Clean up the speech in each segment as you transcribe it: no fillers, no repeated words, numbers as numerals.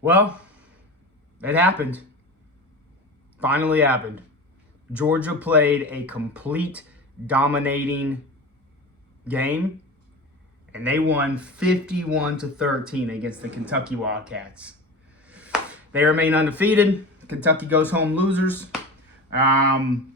Well, it happened. Finally happened. Georgia played a complete dominating game, and they won 51-13 against the Kentucky Wildcats. They remain undefeated. Kentucky goes home losers. And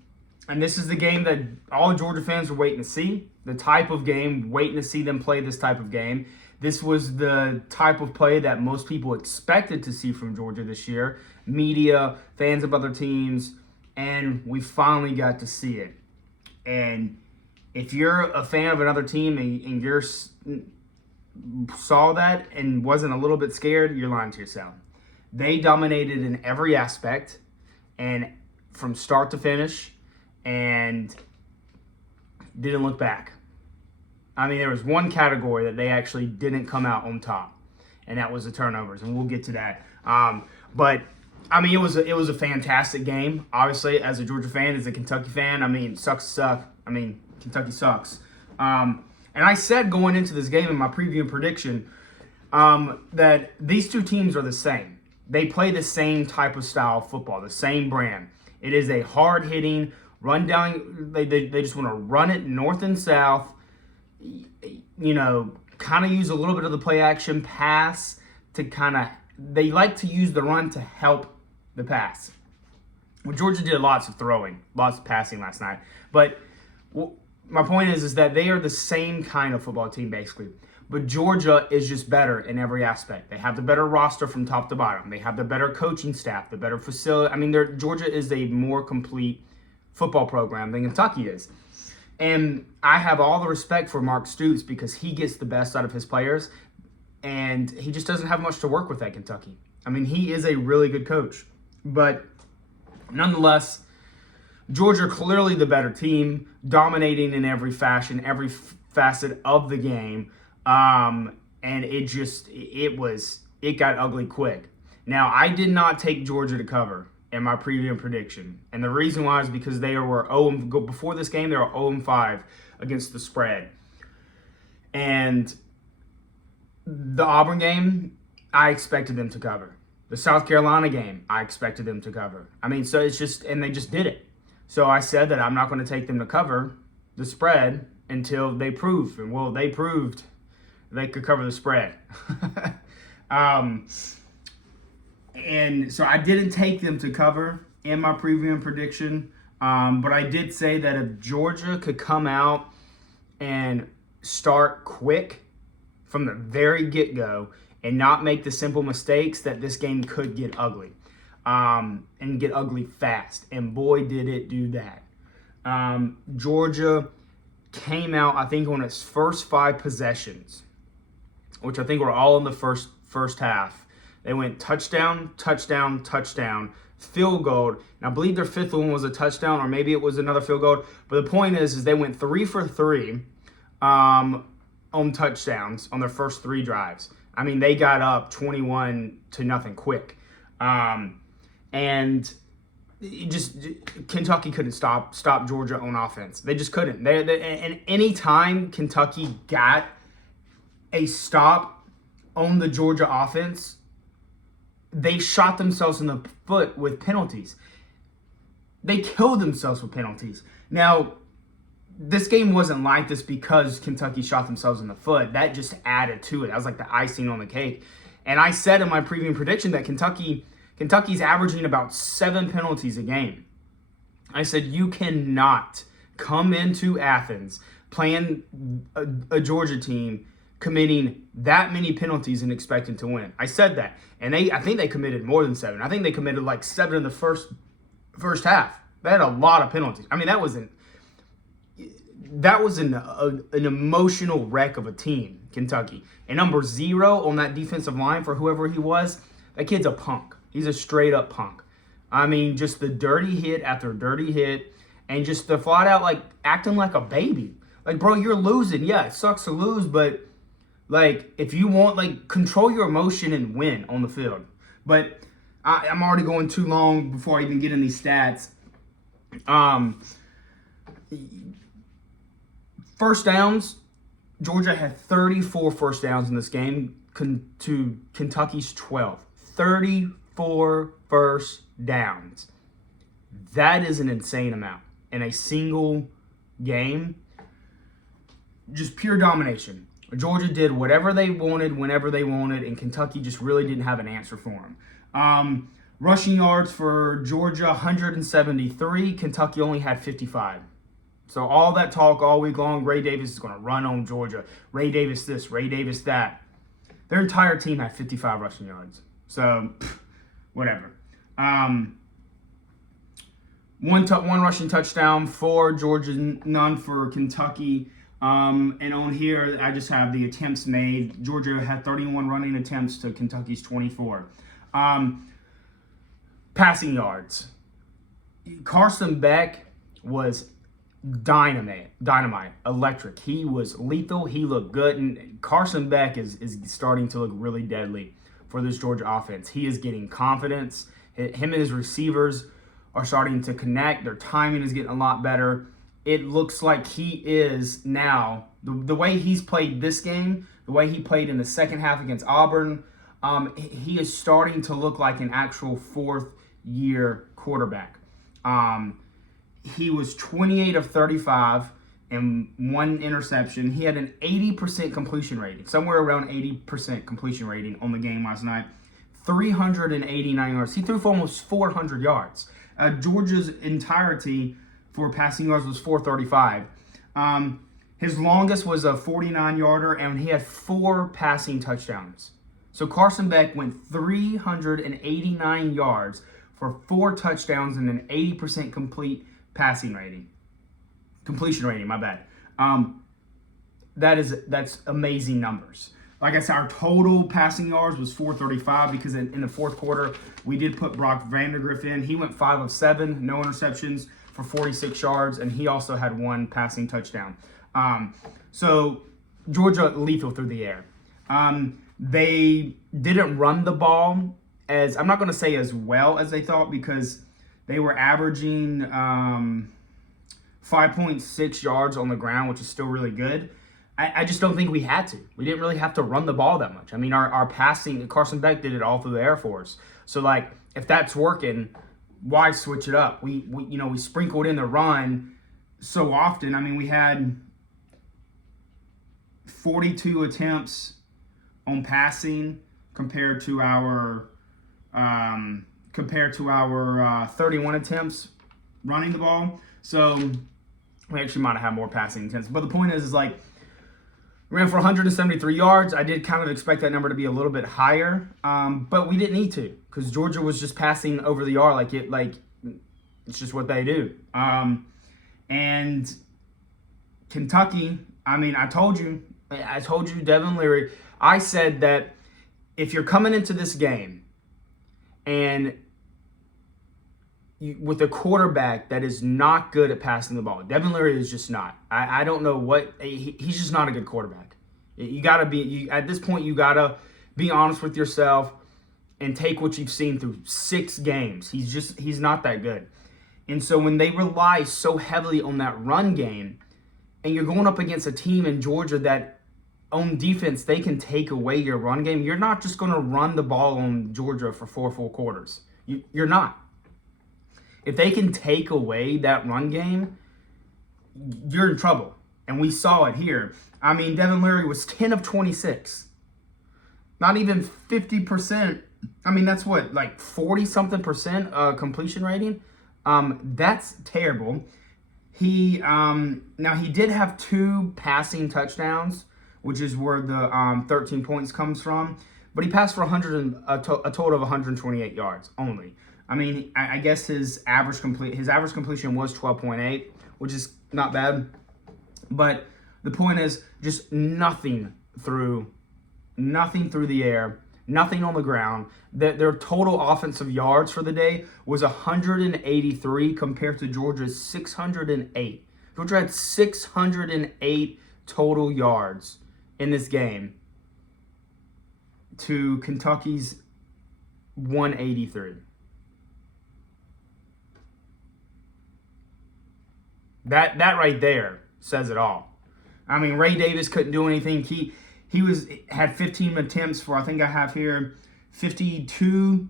this is the game that all Georgia fans were waiting to see. The type of game, waiting to see them play this type of game. This was the type of play that most people expected to see from Georgia this year. Media, fans of other teams, and we finally got to see it. And if you're a fan of another team and you saw that and wasn't a little bit scared, you're lying to yourself. They dominated in every aspect, and from start to finish, and didn't look back. I mean, there was one category that they actually didn't come out on top, and that was the turnovers, and we'll get to that. But I mean, it was a fantastic game. Obviously, as a Georgia fan, as a Kentucky fan, I mean, sucks. I mean, Kentucky sucks. And I said going into this game in my preview and prediction that these two teams are the same. They play the same type of style of football, the same brand. It is a hard-hitting, run down. They just want to run it north and south. You know, kind of use a little bit of the play action pass to kind of. They like to use the run to help the pass. Well, Georgia did lots of throwing, lots of passing last night. But my point is that they are the same kind of football team, basically. But Georgia is just better in every aspect. They have the better roster from top to bottom. They have the better coaching staff, the better facility. I mean, Georgia is a more complete football program than Kentucky is. And I have all the respect for Mark Stoops because he gets the best out of his players. And he just doesn't have much to work with at Kentucky. I mean, he is a really good coach. But nonetheless, Georgia clearly the better team, dominating in every fashion, every facet of the game. And it got ugly quick. Now, I did not take Georgia to cover in my preview and prediction. And the reason why is because they were before this game, they were 0-5 against the spread. And the Auburn game, I expected them to cover. The South Carolina game, I expected them to cover. I mean, so it's just, and they just did it. So I said that I'm not going to take them to cover the spread until they prove. And well, they proved they could cover the spread. And so I didn't take them to cover in my preview and prediction. But I did say that if Georgia could come out and start quick from the very get-go and not make the simple mistakes, that this game could get ugly and get ugly fast. And boy, did it do that. Georgia came out, I think, on its first 5 possessions, which I think were all in the first half. They went touchdown, touchdown, touchdown, field goal. And I believe their 5th one was a touchdown, or maybe it was another field goal. But the point is they went 3 for 3 on touchdowns on their first 3 drives. I mean, they got up 21-0 quick. And Kentucky couldn't stop Georgia on offense. They just couldn't. And any time Kentucky got a stop on the Georgia offense, they shot themselves in the foot with penalties. They killed themselves with penalties. Now, this game wasn't like this because Kentucky shot themselves in the foot. That just added to it. That was like the icing on the cake. And I said in my preview prediction that Kentucky's averaging about 7 penalties a game. I said you cannot come into Athens playing a Georgia team committing that many penalties and expecting to win. I said that. And I think they committed more than 7. I think they committed like 7 in the first half. They had a lot of penalties. I mean, that was an emotional wreck of a team, Kentucky. And number 0 on that defensive line for whoever he was, that kid's a punk. He's a straight up punk. I mean, just the dirty hit after dirty hit, and just the flat out like acting like a baby. Like, bro, you're losing. Yeah, it sucks to lose, but like, if you want, like, control your emotion and win on the field. But I'm already going too long before I even get in these stats. First downs, Georgia had 34 first downs in this game to Kentucky's 12. 34 first downs. That is an insane amount in a single game. Just pure domination. Georgia did whatever they wanted, whenever they wanted, and Kentucky just really didn't have an answer for them. Rushing yards for Georgia, 173. Kentucky only had 55. So all that talk all week long, Ray Davis is going to run on Georgia. Ray Davis this, Ray Davis that. Their entire team had 55 rushing yards. So, whatever. One rushing touchdown for Georgia, none for Kentucky. And on here, I just have the attempts made. Georgia had 31 running attempts to Kentucky's 24. Passing yards. Carson Beck was dynamite, electric. He was lethal. He looked good. And Carson Beck is starting to look really deadly for this Georgia offense. He is getting confidence. Him and his receivers are starting to connect. Their timing is getting a lot better. It looks like he is now, the way he's played this game, the way he played in the second half against Auburn, he is starting to look like an actual fourth-year quarterback. He was 28 of 35 and 1 interception. He had an 80% completion rating, somewhere around 80% completion rating on the game last night. 389 yards. He threw for almost 400 yards. Georgia's entirety for passing yards was 435. His longest was a 49-yarder, and he had 4 passing touchdowns. So Carson Beck went 389 yards for 4 touchdowns and an 80% completion rating, my bad. That's amazing numbers. Like I said, our total passing yards was 435 because in the fourth quarter, we did put Brock Vandagriff in. He went 5 of 7, no interceptions for 46 yards, and he also had 1 passing touchdown. So Georgia lethal through the air. They didn't run the ball I'm not going to say as well as they thought, because they were averaging 5.6 yards on the ground, which is still really good. I just don't think we had to. We didn't really have to run the ball that much. I mean, our passing, Carson Beck did it all through the Air Force. So, like, if that's working, why switch it up? We sprinkled in the run so often. I mean, we had 42 attempts on passing compared to our 31 attempts running the ball. So we actually might have had more passing attempts. But the point is like, we ran for 173 yards. I did kind of expect that number to be a little bit higher, but we didn't need to, because Georgia was just passing over the yard like it's just what they do. And Kentucky, I mean, I told you, Devin Leary. I said that if you're coming into this game and with a quarterback that is not good at passing the ball, Devin Leary is just not. I don't know what, he's just not a good quarterback. You got to be, at this point, you got to be honest with yourself and take what you've seen through 6 games. He's not that good. And so when they rely so heavily on that run game, and you're going up against a team in Georgia that on defense, they can take away your run game, you're not just going to run the ball on Georgia for 4 full quarters. You're not. If they can take away that run game, you're in trouble. And we saw it here. I mean, Devin Leary was 10 of 26. Not even 50%. I mean, that's what, like 40-something percent completion rating? That's terrible. Now he did have 2 passing touchdowns, which is where the 13 points comes from. But he passed for a total of 128 yards only. I mean, I guess his average completion was 12.8, which is not bad. But the point is just nothing through the air, nothing on the ground. Their total offensive yards for the day was 183 compared to Georgia's 608. Georgia had 608 total yards in this game to Kentucky's 183. That right there says it all. I mean, Ray Davis couldn't do anything. He had 15 attempts for, I think I have here, 59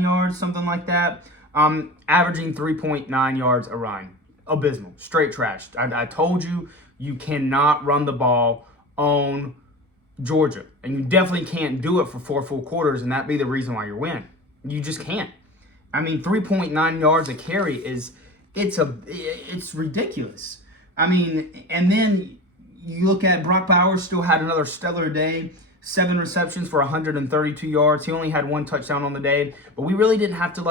yards, something like that. Averaging 3.9 yards a run. Abysmal. Straight trash. I told you, you cannot run the ball on Georgia. And you definitely can't do it for 4 full quarters, and that be the reason why you're winning. You just can't. I mean, 3.9 yards a carry it's ridiculous. I mean, and then you look at Brock Bowers, still had another stellar day. 7 receptions for 132 yards. He only had 1 touchdown on the day, but we really didn't have to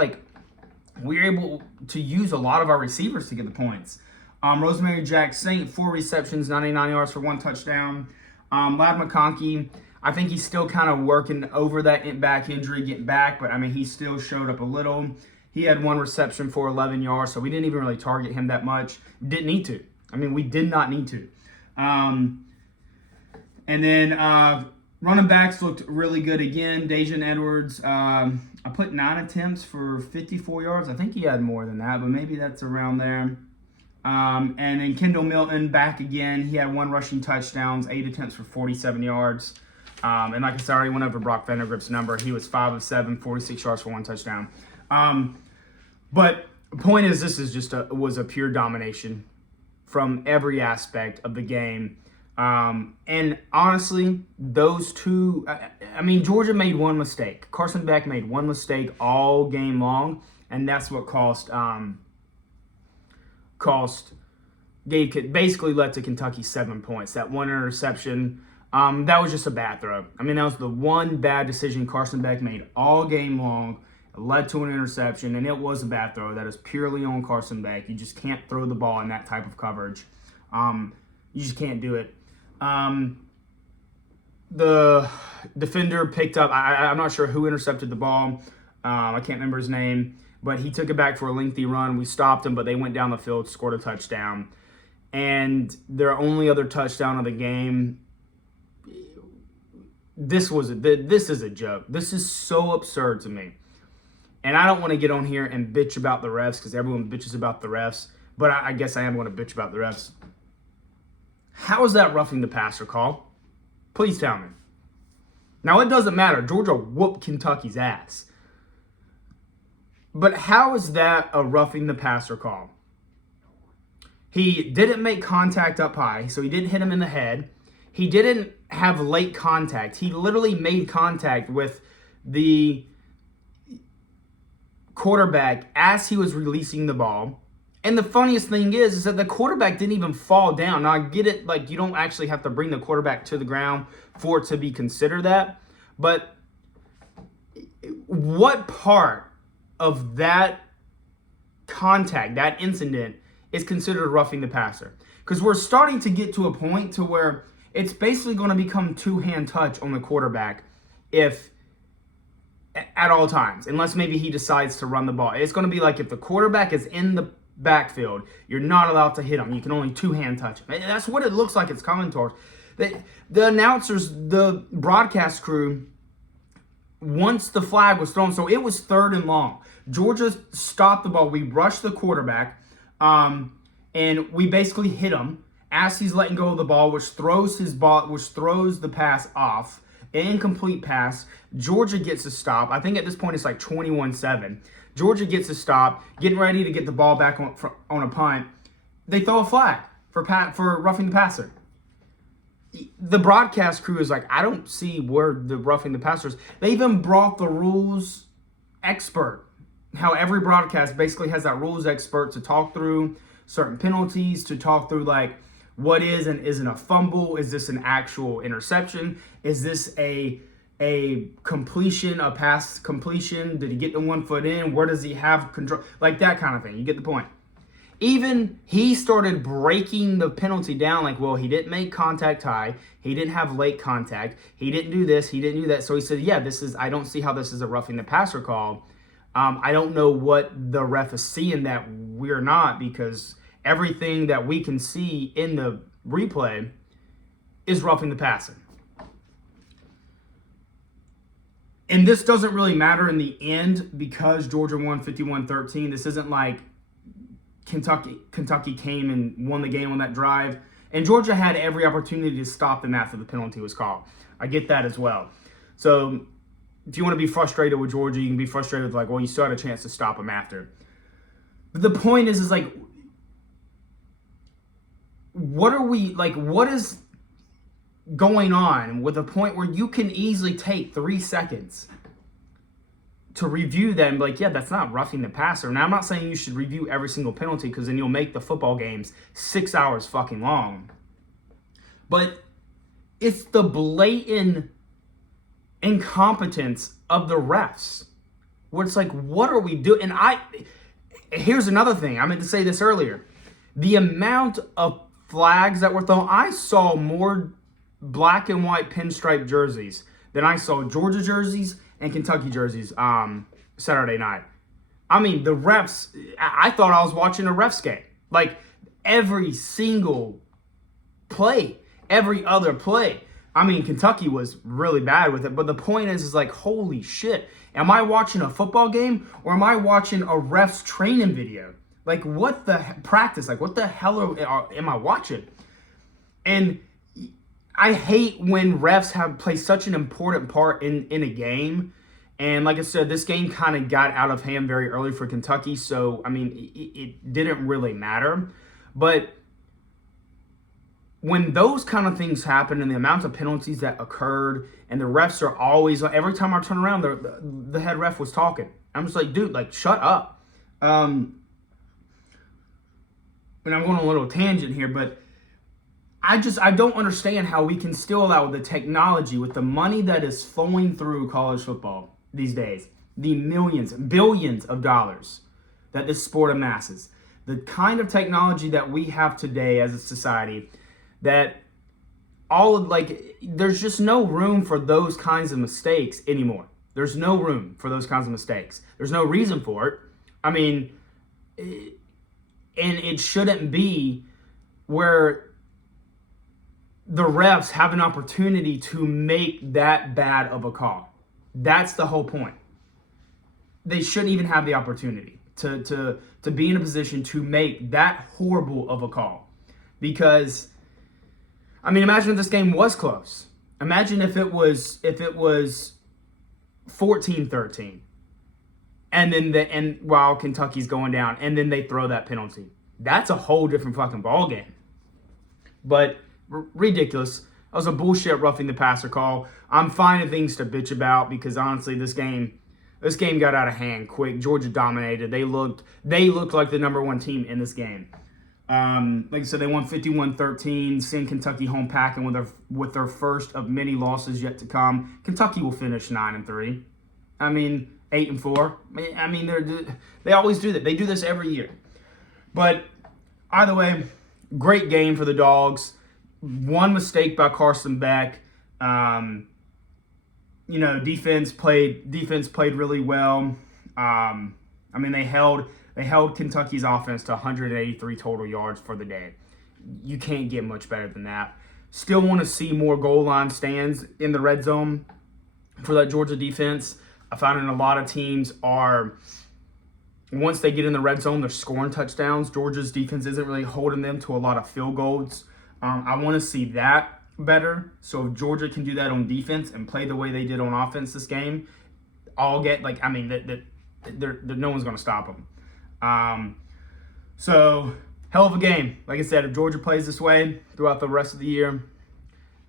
we were able to use a lot of our receivers to get the points. Rosemary Jack Saint, 4 receptions, 99 yards for 1 touchdown. Ladd McConkey, I think he's still kind of working over that back injury, getting back, but I mean, he still showed up a little. He had 1 reception for 11 yards, so we didn't even really target him that much. Didn't need to. I mean, we did not need to. And then running backs looked really good again. Daijun Edwards, I put 9 attempts for 54 yards. I think he had more than that, but maybe that's around there. And then Kendall Milton back again. He had 1 rushing touchdowns, 8 attempts for 47 yards. And like I said, I already went over Brock Vandergrip's number. He was 5 of 7, 46 yards for 1 touchdown. But the point is, this is was a pure domination from every aspect of the game. And honestly, those two, I mean, Georgia made 1 mistake. Carson Beck made 1 mistake all game long, and that's what basically led to Kentucky 7 points. That 1 interception, that was just a bad throw. I mean, that was the one bad decision Carson Beck made all game long. It led to an interception, and it was a bad throw. That is purely on Carson Beck. You just can't throw the ball in that type of coverage. You just can't do it. The defender picked up, I'm not sure who intercepted the ball. I can't remember his name, but he took it back for a lengthy run. We stopped him, but they went down the field, scored a touchdown. And their only other touchdown of the game, this is a joke. This is so absurd to me. And I don't want to get on here and bitch about the refs because everyone bitches about the refs, but I guess I am going to bitch about the refs. How is that roughing the passer call? Please tell me. Now, it doesn't matter. Georgia whooped Kentucky's ass. But how is that a roughing the passer call? He didn't make contact up high, so he didn't hit him in the head. He didn't have late contact. He literally made contact with the quarterback as he was releasing the ball. And the funniest thing is that the quarterback didn't even fall down. Now, I get it, you don't actually have to bring the quarterback to the ground for it to be considered that. But what part of that contact, that incident, is considered roughing the passer? Because we're starting to get to a point to where it's basically going to become two-hand touch on the quarterback at all times, unless maybe he decides to run the ball. It's going to be like if the quarterback is in the backfield, you're not allowed to hit him. You can only two-hand touch him. That's what it looks like it's coming towards. The announcers, the broadcast crew, once the flag was thrown, so it was 3rd and long. Georgia stopped the ball. We rushed the quarterback, and we basically hit him as he's letting go of the ball, which throws the pass off. An incomplete pass. Georgia gets a stop. I think at this point it's 21-7. Georgia gets a stop, getting ready to get the ball back on a punt. They throw a flag for roughing the passer. The broadcast crew is like, I don't see where the roughing the passer is. They even brought the rules expert. How every broadcast basically has that rules expert to talk through certain penalties, to talk through what is and isn't a fumble. Is this an actual interception? Is this a completion, a pass completion? Did he get the 1 foot in? Where does he have control? That kind of thing. You get the point. Even he started breaking the penalty down he didn't make contact high. He didn't have late contact. He didn't do this. He didn't do that. So he said, I don't see how this is a roughing the passer call. I don't know what the ref is seeing that we're not, because everything that we can see in the replay is roughing the passer. And this doesn't really matter in the end because Georgia won 51-13. This isn't like Kentucky came and won the game on that drive. And Georgia had every opportunity to stop them after the penalty was called. I get that as well. So if you want to be frustrated with Georgia, you can be frustrated with, like, well, you still had a chance to stop them after. But the point is like, what is going on with a point where you can easily take 3 seconds to review them, like, yeah, that's not roughing the passer. Now, I'm not saying you should review every single penalty, because then you'll make the football games 6 hours fucking long. But it's the blatant incompetence of the refs, where it's like, what are we doing? And here's another thing. I meant to say this earlier. The amount of flags that were thrown, I saw more black and white pinstripe jerseys than I saw Georgia jerseys and Kentucky jerseys Saturday night. I mean, the refs, I thought I was watching a refs game. Like, every single play, every other play. I mean, Kentucky was really bad with it, but the point is like, holy shit. Am I watching a football game, or am I watching a refs training video? Like, what the practice? Like, what the hell am I watching? And I hate when refs play such an important part in a game. And like I said, this game kind of got out of hand very early for Kentucky. So, I mean, it didn't really matter. But when those kind of things happen, and the amount of penalties that occurred, and the refs are always, every time I turn around, the head ref was talking. I'm just like, dude, like, shut up. And I'm going on a little tangent here, but I don't understand how we can still allow the technology, with the money that is flowing through college football these days, the millions, billions of dollars that this sport amasses, the kind of technology that we have today as a society, that there's just no room for those kinds of mistakes anymore. There's no room for those kinds of mistakes. There's no reason for it. I mean, and it shouldn't be where the refs have an opportunity to make that bad of a call. That's the whole point. They shouldn't even have the opportunity to be in a position to make that horrible of a call. Because, I mean, imagine if this game was close. Imagine if it was 14-13. And while Kentucky's going down, and then they throw that penalty. That's a whole different fucking ball game. But ridiculous. That was a bullshit roughing the passer call. I'm finding things to bitch about, because honestly, this game got out of hand quick. Georgia dominated. They looked like the number one team in this game. Like I said, they won 51-13, send Kentucky home packing with their first of many losses yet to come. Kentucky will finish 9-3. I mean, 8-4. I mean, they always do that. They do this every year. But either way, great game for the Dogs. One mistake by Carson Beck. Defense played really well. I mean, they held Kentucky's offense to 183 total yards for the day. You can't get much better than that. Still want to see more goal line stands in the red zone for that Georgia defense. I found in a lot of teams once they get in the red zone, they're scoring touchdowns. Georgia's defense isn't really holding them to a lot of field goals. I want to see that better. So if Georgia can do that on defense and play the way they did on offense this game, no one's going to stop them. So hell of a game. Like I said, if Georgia plays this way throughout the rest of the year,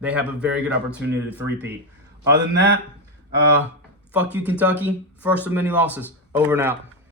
they have a very good opportunity to three-peat. Other than that, fuck you, Kentucky. First of many losses. Over and out.